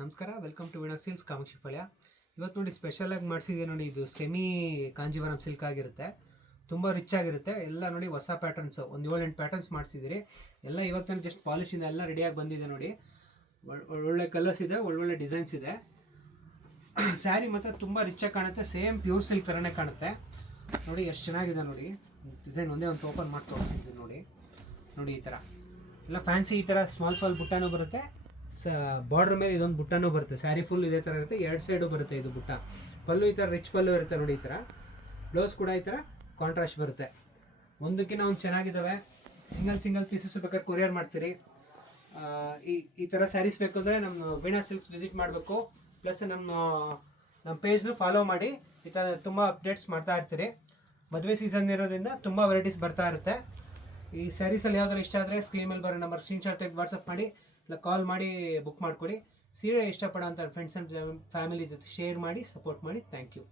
ನಮಸ್ಕಾರ, welcome to ವಿನಾಕ್ silks Kamakshipalya. ಇವತ್ತು ನೋಡಿ ಸ್ಪೆಷಲಾಗಿ ಮಾಡಿಸಿದೆ ನೋಡಿ. ಇದು ಸೆಮಿ ಕಾಂಜೀವರಂ ಸಿಲ್ಕ್ ಆಗಿರುತ್ತೆ, ತುಂಬ ರಿಚ್ ಆಗಿರುತ್ತೆ. ಎಲ್ಲ ನೋಡಿ ಹೊಸ ಪ್ಯಾಟರ್ನ್ಸ್, ಒಂದು 7-8 ಪ್ಯಾಟರ್ನ್ಸ್ ಮಾಡಿಸಿದ್ದೀರಿ. ಎಲ್ಲ ಇವತ್ತು ಜಸ್ಟ್ ಪಾಲಿಶಿಂದ ಎಲ್ಲ ರೆಡಿಯಾಗಿ ಬಂದಿದೆ ನೋಡಿ. ಒಳ್ಳೆ ಕಲರ್ಸ್ ಇದೆ, ಒಳ್ಳೊಳ್ಳೆ ಡಿಸೈನ್ಸ್ ಇದೆ. ಸ್ಯಾರಿ ಮಾತ್ರ ತುಂಬ ರಿಚಾಗಿ ಕಾಣುತ್ತೆ, ಸೇಮ್ ಪ್ಯೂರ್ ಸಿಲ್ಕ್ ಥರನೇ ಕಾಣುತ್ತೆ. ನೋಡಿ ಎಷ್ಟು ಚೆನ್ನಾಗಿದೆ ನೋಡಿ. ಡಿಸೈನ್ ಒಂದೇ ಒಂದು ಓಪನ್ ಮಾಡಿ ತೋರಿಸ್ತಿದ್ದೀನಿ ನೋಡಿ. ನೋಡಿ ಈ ಥರ ಎಲ್ಲ ಫ್ಯಾನ್ಸಿ, ಈ ಥರ ಸ್ಮಾಲ್ ಬುಟ್ಟನೂ ಬರುತ್ತೆ. ಬಾರ್ಡ್ರ್ ಮೇಲೆ ಇದೊಂದು ಬುಟ್ಟನೂ ಬರುತ್ತೆ. ಸ್ಯಾರಿ ಫುಲ್ ಇದೇ ಥರ ಇರುತ್ತೆ, 2 ಸೈಡು ಬರುತ್ತೆ ಇದು ಬುಟ್ಟ. ಪಲ್ಲು ಈ ಥರ ರಿಚ್ ಪಲ್ಲು ಇರುತ್ತೆ ನೋಡಿ. ಈ ಥರ ಬ್ಲೌಸ್ ಕೂಡ ಈ ಥರ ಕಾಂಟ್ರಾಸ್ಟ್ ಬರುತ್ತೆ. ಒಂದಕ್ಕಿಂತ ಒಂದು ಚೆನ್ನಾಗಿದ್ದಾವೆ. ಸಿಂಗಲ್ ಪೀಸಸ್ ಬೇಕಾದ್ರೆ ಕೊರಿಯರ್ ಮಾಡ್ತೀರಿ. ಈ ಥರ ಸ್ಯಾರೀಸ್ ಬೇಕು ಅಂದರೆ ನಮ್ಮ ವೀಣಾ ಸಿಲ್ಕ್ಸ್ ವಿಸಿಟ್ ಮಾಡಬೇಕು. ಪ್ಲಸ್ ನಮ್ಮ ಪೇಜ್ನು ಫಾಲೋ ಮಾಡಿ. ಈ ಥರ ತುಂಬ ಅಪ್ಡೇಟ್ಸ್ ಮಾಡ್ತಾ ಇರ್ತೀರಿ. ಮದುವೆ ಸೀಸನ್ ಇರೋದ್ರಿಂದ ತುಂಬ ವೆರೈಟೀಸ್ ಬರ್ತಾ ಇರುತ್ತೆ. ಈ ಸ್ಯಾರೀಸಲ್ಲಿ ಯಾವ್ದಾರು ಇಷ್ಟ ಆದರೆ ಸ್ಕ್ರೀನ್ ಮೇಲೆ ಬರೋ ನಂಬರ್ ಸ್ಕ್ರೀನ್ಶಾಟ್ ತೆಗೆದು ವಾಟ್ಸಪ್ ಮಾಡಿ, ಇಲ್ಲ ಕಾಲ್ ಮಾಡಿ ಬುಕ್ ಮಾಡಿಕೊಡಿ. ಸೀರೆ ಇಷ್ಟಪಡೋಂಥ ಫ್ರೆಂಡ್ಸ್ ಆ್ಯಂಡ್ ಫ್ಯಾಮಿಲಿ ಜೊತೆ ಶೇರ್ ಮಾಡಿ, ಸಪೋರ್ಟ್ ಮಾಡಿ. Thank you.